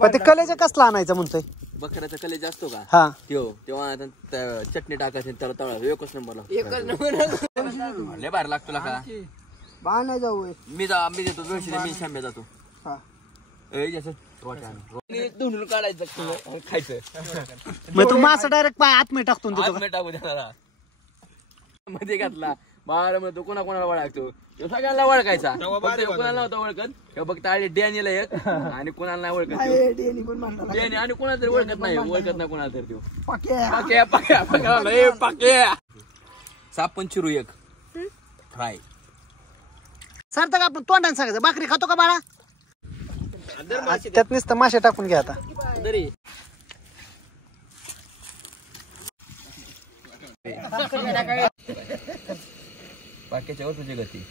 पण ते कलेजा कसला आणायचं म्हणतोय? बकऱ्याचा कलेजा असतो का? हा तेव्हा चटणी टाकायची त्याला तळायचं. एकच नंबर लय भारी लागतो का? नाही जाऊ मी देतो 200 मी शाम्या जातो. काढायचं खायचं. मग तू मासा डायरेक्ट पाय आतमध्ये टाकतो टाकू देणार मध्ये घातला बाहेर मग तो कोणाला ओळखतो सगळ्यांना ओळखायचा. कोणाला नव्हता ओळखत बघ ताळी डॅनीला एक आणि कोणाला नाही ओळखत डॅनी आणि कोणाला तरी ओळखत नाही कोणाला तरी पाक्या सापण चिरू एक फ्राय सरता का आपण तोंडाने सांगायचं भाकरी खातो का बाळा? त्यात नुसतं मासे टाकून घ्या आता. तरी पाक्याच्या वर तुझी गती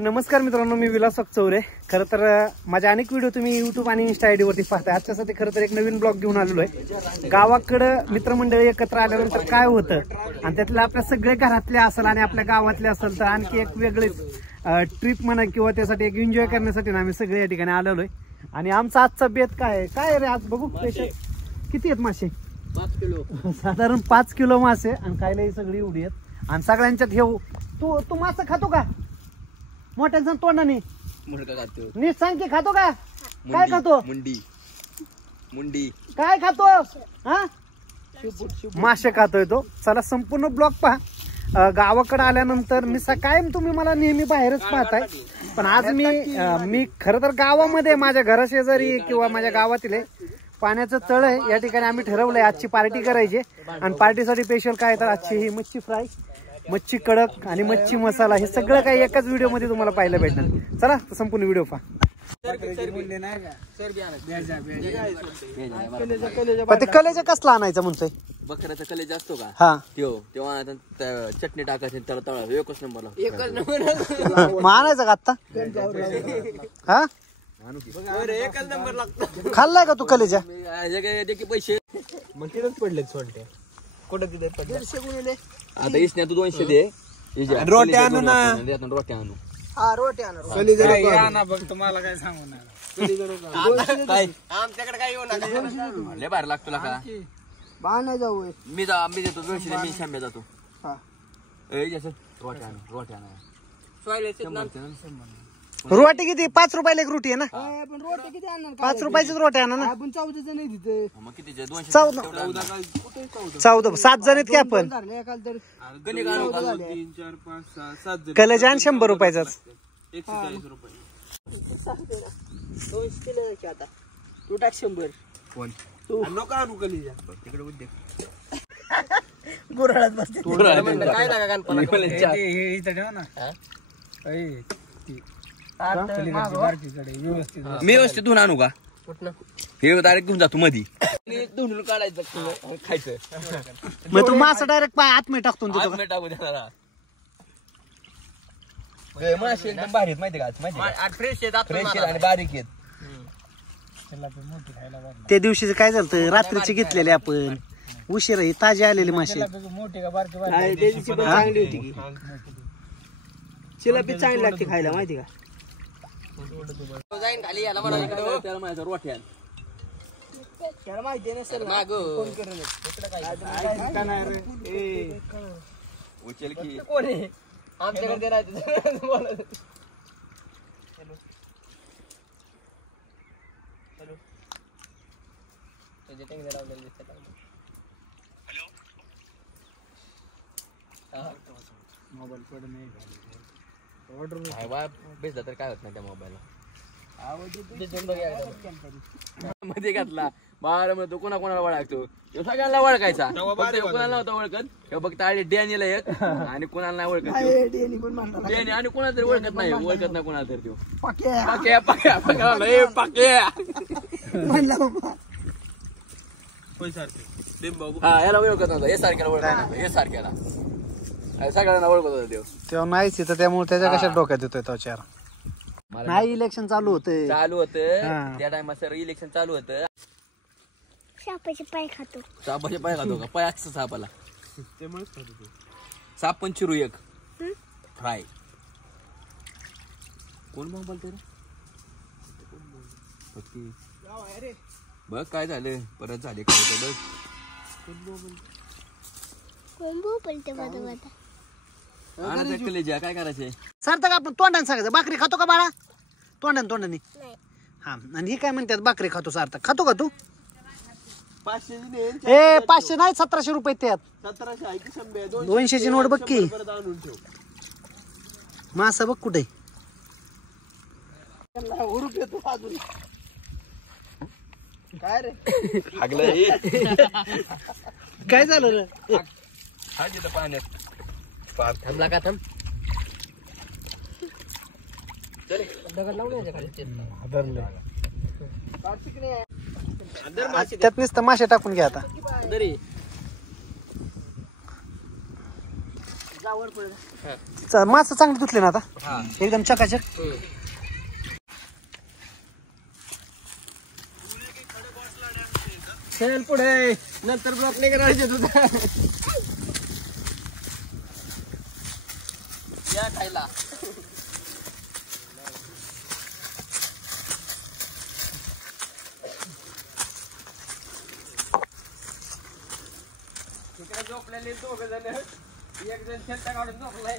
नमस्कार मित्रांनो, मी विलास चौरे. खरं तर माझ्या अनेक व्हिडिओ तुम्ही युट्यूब आणि इन्स्टा आयडी वरती पाहताय. आजच्यासाठी खरं तर एक नवीन ब्लॉग घेऊन आलेलो आहे. गावाकडं मित्रमंडळी एकत्र आल्यानंतर काय होतं आणि त्यातलं आपल्या सगळे घरातले असेल आणि आपल्या गावातले असेल तर आणखी एक वेगळीच ट्रिप म्हणा किंवा त्यासाठी एक एन्जॉय करण्यासाठी आम्ही सगळे या ठिकाणी आलेलो आहे. आणि आमचा आजचा बेत काय रे आज बघू. किती आहेत मासे? 5 किलो साधारण 5 किलो मासे आणि खायला ही सगळी एवढी आहेत. आणि सगळ्यांच्यात घेऊ. तू मासा खातो का? मोठ्या सांग तोंडाने नीट सांग की खातो का? काय खातो? मुंडी काय खातो? हा मासे खातोय तो. चला संपूर्ण ब्लॉग पहा. गावाकडे आल्यानंतर मी कायम तुम्ही मला नेहमी बाहेरच पाहताय, पण आज मी खरं तर गावामध्ये माझ्या घराशेजारी किंवा माझ्या गावातील पाण्याचं तळ आहे. या ठिकाणी आम्ही ठरवलंय आजची पार्टी करायची आणि पार्टीसाठी स्पेशल काय तर आजची ही मच्छी फ्राय, मच्छी कडक आणि मच्छी मसाला हे सगळं काही एकाच व्हिडिओ मध्ये तुम्हाला पाहायला भेटणार. चला संपूर्ण व्हिडिओ पहा. ते कलेजा कसला आणायचं म्हणतोय? बकऱ्याचा कलेजा असतो का? हा तेव्हा चटणी टाकायची त्याला तळायचं. एकच नंबर मग आणायचं का आता? हा एकच नंबर लागतो. खाल्लाय का तू कलेजा? पैसे मग तिथेच पडले सोडते. कुठं तिथे पडले? आता इसण्या तू 200 दे. रोटी आणू ना. रोटी आणू. तुम्हाला काय सांगू ना आमच्याकडे काय येऊ नका. लय भारी लागतो का? नाही जाऊ मी देतो 200 मी शाम्या जातो. रोटी आणू. रोटी किती? 5 रुपयाला एक रोटी आहे ना? पण रोटी किती आणणार? 5 रुपयाचीच रोटी आणा ना. आपण 14 जण आहे तिथे. मग किती 200? 14 7 जण आहेत की आपण. 3 4 5 6 7 जण. कलेजा 100 रुपयाचाच. 140 रुपये. 200 किलो आता तू टाक 100. कोण नको आणू कलिजा. तिकडे उद्योग गुराळात बसते. काय लागा गणपती हे इथं ठेव ना. मी व्यवस्थित धुवून आणू का? हे डायरेक्ट घेऊन जातो मधी धुवून काढायचं खायचं. मग तू मासा डायरेक्ट पाय आतमध्ये टाकतो टाकू देणार. मासे एकदम भारी आहेत माहिती का? फ्रेश आहेत आणि बारीक आहेत. त्या दिवशी काय झालं रात्रीची घेतलेले आपण उशिरा ही ताजे आलेले मासे. मोठी का बारकी? चांगली होती की चिलापी चांगली लागते खायला माहिती का? जाईन खाली याला त्याला माझ्या रोट्या त्याला माहिती आहे ना सर. उचल की कोण आहे आमच्याकडे राहते? मोबाईल पडून भेटला तर काय होत नाही त्या मोबाईलला. मध्ये घातला बाहेर मग तो कोणाला ओळखतो सगळ्यांना ओळखायचा. कोणाला नव्हता ओळखत बघ ताळी डॅनीला एक आणि कोणाला नाही ओळखत डॅनी आणि कोणाला तरी ओळखत नाही कोणाला तरी तो पाक्या याला ओळखत नव्हता. हे सारख्याला ओळखत हे सारख्याला सगळ्यांना ओळखत होता देव. तेव्हा नाहीच तर त्यामुळे त्याच्या कशा डोक्यात येतोय तो चार. नाही इलेक्शन चालू होतं त्या टायमात सर इलेक्शन चालू होतं. सापाचे पाय खातो. सापाचे पाय खातो का? पाय असतं सापाला. त्यामुळेच खातो ते. साप पण चिरू एक हं? फ्राय. कोण मग बोलते रे? बघ काय झालं, परत झाले काय ते बघ. कोण बोलते माझा काय करायचंय? सार्थक आपण तोंडाने सांगायचं भाकरी खातो का बाळा? तोंडाने नाही. हा. आणि ही काय म्हणतात भाकरी खातो सार्थक, खातो का तू? 500 ए 500 नाही 1700 रुपये त्यात. 1700 आहे की 200 ची नोट बघ की. परत आणून ठेव. मासा बघ कुठे. हुरूप येतो अजून. काय रे काय झालं रे? पाण्यात थांबला का थांब. त्यात नुसतं मासे टाकून घ्या आता. मासा चांगली धुतले ना आता एकदम चकाचक. चल पुढे नंतर ब्लॉक नाही करायचे तुझा. या खायला. तिकडे झोपलेले दोघ जण, एक जण शेता काढून झोपलाय.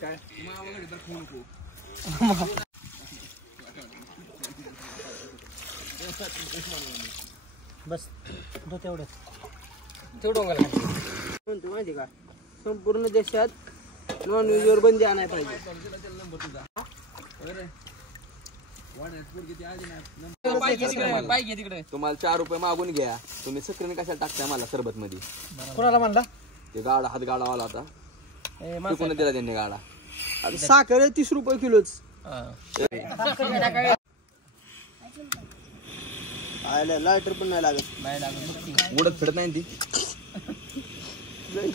काय मावाकडे तर फोन नको. बस तेवढं तेवढं म्हणतो माहिती का, संपूर्ण देशात नॉनव्हेज वर बंदी आणायला पाहिजे. तुम्हाला 4 रुपये मागून घ्या. तुम्ही सक्रीने कशाला टाकताय मला सरबत मध्ये? कोणाला म्हणला? ते गाडा हात गाडा आला होता, कोणी दिला त्यांनी गाडा. साखर आहे 30 रुपये किलोच. लायटर पण नाही लागत. उडत फिरत नाही ती.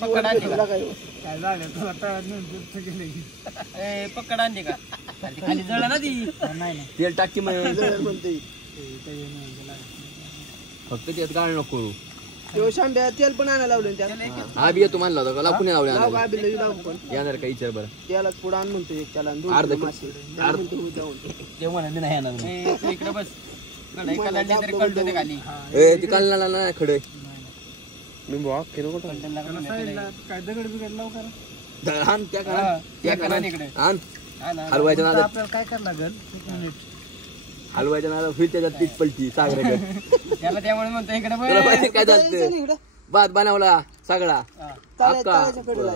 पकड आणते का खाली जळा ना ती. तेल टाकी फक्त त्यात गाळ नको करू. शांब्या तेल पण आणायला लावलं त्याला. हा बी येतो म्हणला होता का? कुणी लावले लावू पण येणार का विचार बरं. त्याला पुढे आण म्हणतोय त्याला अर्ध इकडे बस खाली. ती कालनाला नाही खडे मी बॉक केलं कुठं? काय दगड बिगड लाव करा. आण त्या करा आण हलवायच्या नादात. आपल्याला काय करायला लागेल? एक मिनिट. हलवायच्या नादात होईल त्याच्यात तीच पलटी सागराकडे. त्याला त्यामुळे म्हणतो इकडे तुला माहिती काय झालं? भात बनवला सगळा अक्का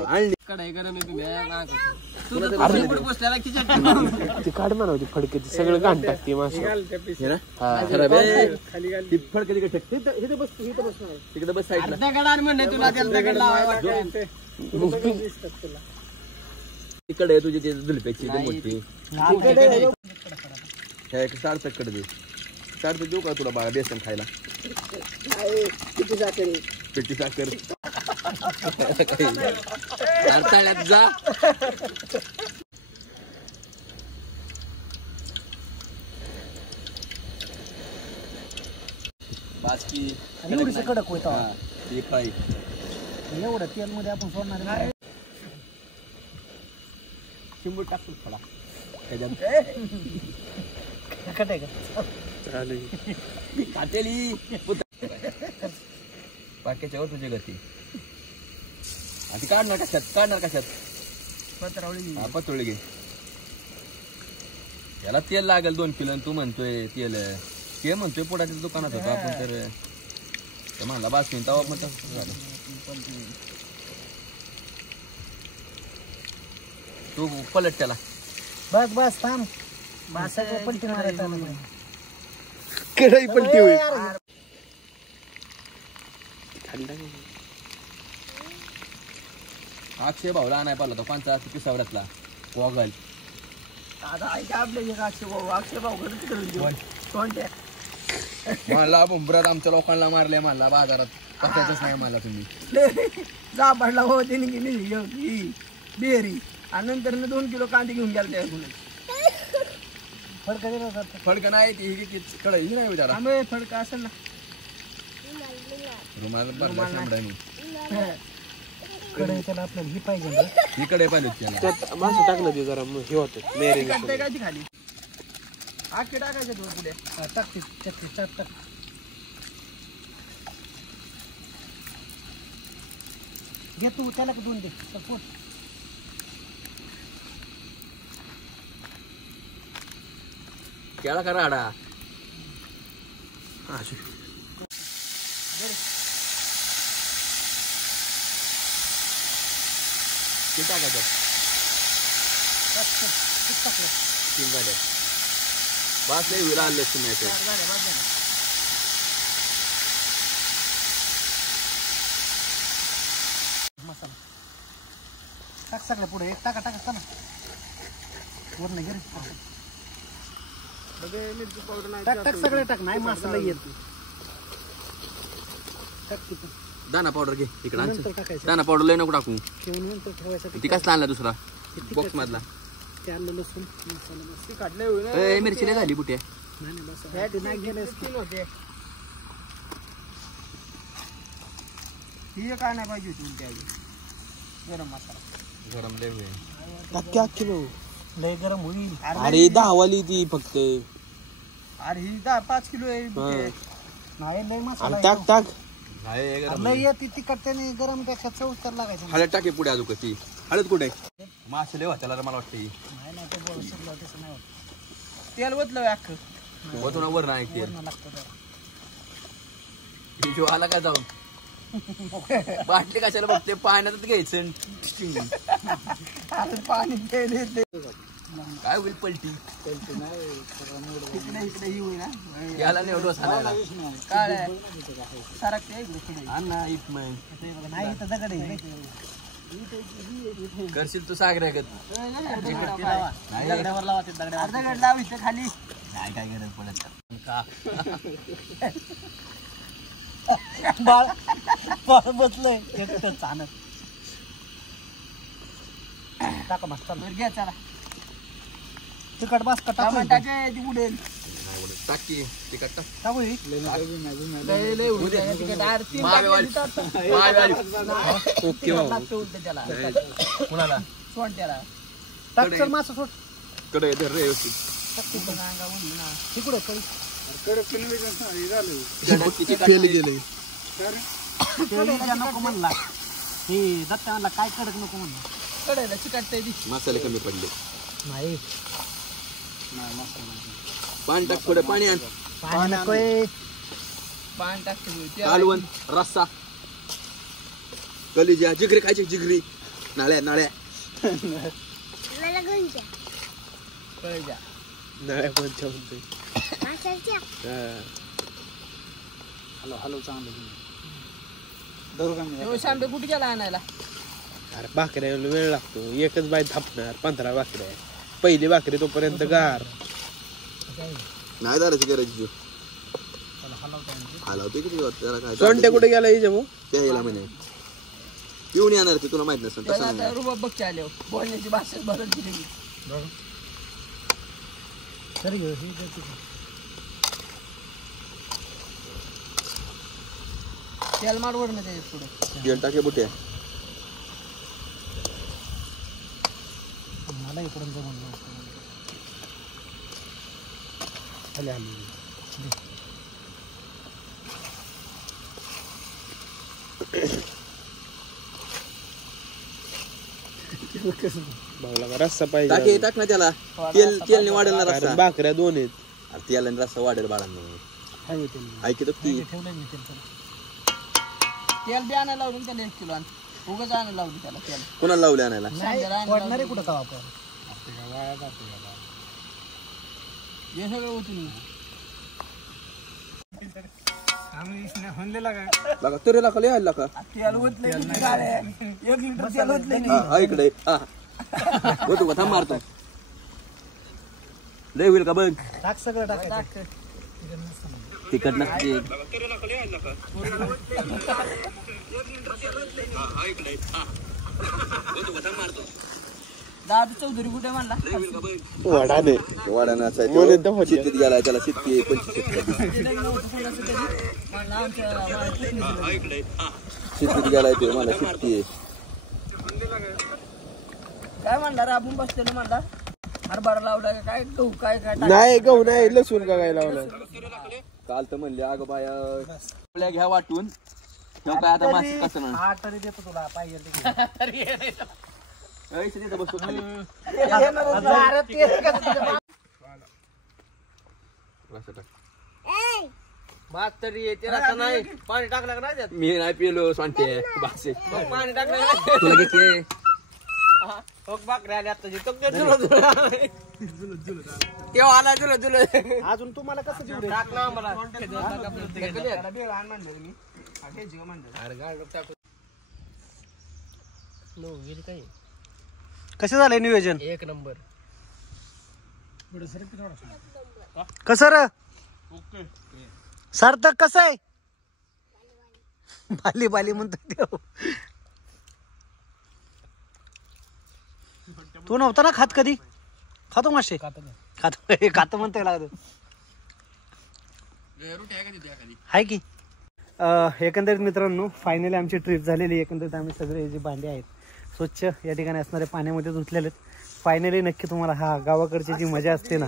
आणली कढाई गरम आहे तुम्ही ती काढ म्हणावती फडके सगळं घाण टाकते मासे. फडके तिकडे बस साईडला. तिकडे तुझी ते जुलप्याची मोठी सार्थक कडे दे. सार्थक देऊ का तुला बाळा बेसन खायला? पेटी साखर अडथळ्यात जा. बाकी एवढीच कडक होत फ्राय एवढं तेल मध्ये आपण सोडणार. चिंबूट टाकतो थोडा त्याच्यात. खातेली बाकीच्यावर तुझी गती. आधी काढणार कशात? पत्रावळी घे. याला तेल लागेल 2 किलो. तू म्हणतोय तेल ते म्हणतोय पोटाच्या दुकानात होतो आपण तर म्हणला बासुन तवा मग तसं झालं. तू पलट त्याला. बस थांब. पलटी मारायचा कढई पलटी होईल. अक्षय भाऊला आणाय पाहिला तो 5 पिसावरातला वॉगल. मला बुंबरात आमच्या लोकांना मारले. मला बाजारात पत्याच नाही मला. तुम्ही जा पडला हो त्याने गेली बेरी आणि नंतर 2 किलो कांदे घेऊन गेला. फडकं नाही ती कढई नाही विचारा आंबे फडका असेल ना रुमाल भरला शेंबड्याने. कढई त्याला आपल्याला ही पाहिजे ना. ही कढई पाहिजे त्याला. त्यात मासे टाकलं ते जरा हे होतं मॅरिनेशन. काय ती खाली आखे टाकायचे दोन पुढे टाकते चटणी टाक. घे तू त्याला दोन दे पोट. केळा का राडा ते टाकायचं तीन झाले बास नाही विरा आले तुम्ही मसाला टाक सगळं पुढे एक टाका चला वरनं घे मिरची पावडर नाही टाक सगळे टाक नाही मसाला येत टाक तिथं दाना पावडर घे इकडे नंतर टाकायचं दाना पावडर लय नको टाकू ठेवून नंतर ठेवायसाठी ती कसला आणला दुसरा बॉक्स मधला ते आलं लसूण मसाला बस. ती काढले होईल मिरची लय झाली बुट्या नाही बस ते नाही गेलं तीन होते ही काय नाही पाहिजे होती उलटी आधी गरम मसाला गरम लय होईल टाक्या किलो लय गरम होईल. अरे 10 वाली ती फक्त. अरे ही 5 किलो आहे बुके. नाही लय मसाला आणि टाक लय येते तिखट त्याने गरम पेक्षा चव तर लागायचं हळद टाके पुढे अजून कशी हळद कुठे मासे लय त्याला मला वाटतं नाही ते बोल सगळं तसं नाही होत. तेल ओतलं अख्खं वतून वर नाही तेल वरनं लागतं जरा. जो आला काय जाऊन बाटली कशाला बघते पाण्यातच घ्यायचं आता पाणी तेल येते काय होईल पलटी इकडे ही होई ना याला नाही डोस आणायला काय सारखं इकडे पुढे अण्णा इट मग नाही इथं दगड आहे. करशील तू सागऱ्यागत दगडावर लावा ते दगडावर. अर्धा गड लाव इथं खाली नाही काय गरज पडत बाळ बसलंय एकटं चाणत टाका मस्त चालू वर घ्या चला तिखट बास का टाकू टमाटाचे ती उडेल टाकी तिकट टाक टाकू ही लय लय उडेल तिकडे आरती ओके बाबा. लागतं उलटं त्याला कुणाला सोड त्याला टाक चल मासा सोड कडे धर रे व्यवस्थित तिकडे काही नको म्हणला हे दत्ता म्हणला काय कडक नको म्हणला कडेला चिकटतंय ती मसाले कमी पडले नाही पाणी टाक थोडं पाणी आण पाणी नकोय. पाणी टाकते कालवण रस्सा कलिजा जिगरी खायची जिगरी नाळ्या मला गुंजा कळजा नळ्या कोणच्या म्हणतोय. माशाच्या हॅलो चांगलं शांबे कुठे गेला आणायला अरे भाकऱ्याला वेळ लागतो. एकच बाय थापणार 15 भाकऱ्या. पहिली भाकरी तोपर्यंत गार. नाही दाराची करायची हलवते किती त्याला काय सोंट्या कुठे गेला हिच्या भाऊ. प्यायला म्हणे पिऊन येणार ते तुला माहित नसेल तसं नाही रुबाब बघ आले बोलण्याची भाषा बदल दिली तरी तेल मारवर ना त्याच्यात पुढे तेल टाके बुट्या मला इकडून जमून भाऊला रस्सा पाहिजे. टाके टाक ना त्याला तेलने वाढेल ना रस्सा भाकऱ्या 2 आहेत. अरे तेल आणि रस्सा वाढेल बाळांना ऐकत ती ठेवलंय मी तेल तेल बी आणायला लावून त्याला 1 किलो उगाच आणायला लावली त्याला तेल कोणाला लावले आणायला वाढणारे कुठं का आपण हे सगळं होतं लागा तरी लाका लिहायला लाका तेल ओतलं 1 लिटर तेल ओतलं हा इकडे हा होतो का थांब मारतो लय होईल का बघ टाक सगळं टाकायचं तिखट नसते दादू चौधरी कुठे म्हणला वडाने वाड्यानं म्हणून तर होते. शेतीत गेलाय त्याला शेती 25 शेतीत गेलाय ते मला शेती काय म्हणला रे आपण बसलेलो म्हणला हरभरा लावला का काय गहू काय काय नाही गहू नाही लसूण का काय लावलं काल तर म्हणले अगं बाया आपल्या घ्या वाटून तेव्हा काय आता मासे कसं म्हणून हा तरी देतो तुला पाहिजे तिथं बसतो खाली असं टाक. भात तरी येते असं नाही पाणी टाकलं का नाही त्यात मी नाही पिलो सांगते भाषे मग पाणी टाकलं का नाही? तुला घेते हो बाकऱ्या आल्या आता तेव्हा आला जुल जुल अजून तुम्हाला कसं देऊ रे? टाकलं आम्हाला कसं झालंय नियोजन? एक नंबर कसं र सार्थक कसं आहे? बाली बाली म्हणतो देव. तू नव्हता ना खात कधी? खातो मासे खातो म्हणतोय लागत आहे की. एकंदरीत मित्रांनो फायनली आमची ट्रिप झालेली. एकंदरीत आम्ही सगळे जे भांडे आहेत स्वच्छ या ठिकाणी असणारे पाण्यामध्ये धुतलेले आहेत. फायनली नक्की तुम्हाला हा गावाकडची जी मजा असते ना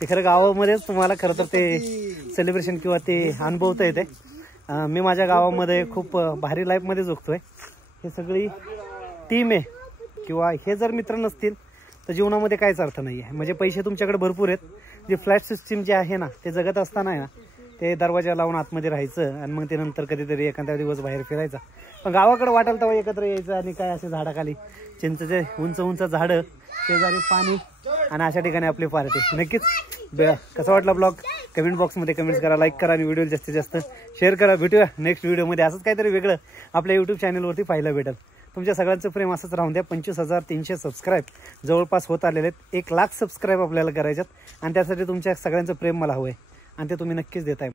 ते खरं गावामध्येच तुम्हाला खरं तर ते सेलिब्रेशन किंवा ते अनुभवता येते. मी माझ्या गावामध्ये खूप भारी लाईफमध्ये जगतोय. हे सगळी टीम आहे किंवा हे जर मित्र नसतील तर जीवनामध्ये काहीच अर्थ नाही आहे. म्हणजे पैसे तुमच्याकडे भरपूर आहेत. जे फ्लॅट सिस्टीम जे आहे ना ते जगत असताना आहे ना ते दरवाजा लावून आतमध्ये राहायचं आणि मग ते नंतर कधीतरी एखाद्या दिवस बाहेर फिरायचा. पण गावाकडे वाटेल तेव्हा एकत्र यायचं आणि काय असे झाडाखाली चिंचेचे उंच उंच झाडं शेजारी पाणी आणि अशा ठिकाणी आपली पार्टी. नक्कीच कसा वाटला ब्लॉग कमेंट बॉक्समध्ये कमेंट्स करा, लाईक करा आणि व्हिडिओ जास्तीत जास्त शेअर करा. भेटूया नेक्स्ट व्हिडिओमध्ये. असंच काहीतरी वेगळं आपल्या यूट्यूब चॅनलवरती पाहायला भेटेल. तुमच्या सगळ्यांचं प्रेम असंच राहून द्या. 25,300 सबस्क्राईब जवळपास होत आलेले आहेत. 1 लाख सबस्क्राईब आपल्याला करायच्यात आणि त्यासाठी तुमच्या सगळ्यांचं प्रेम मला हवं आहे आणि ते तुम्ही नक्कीच देताय.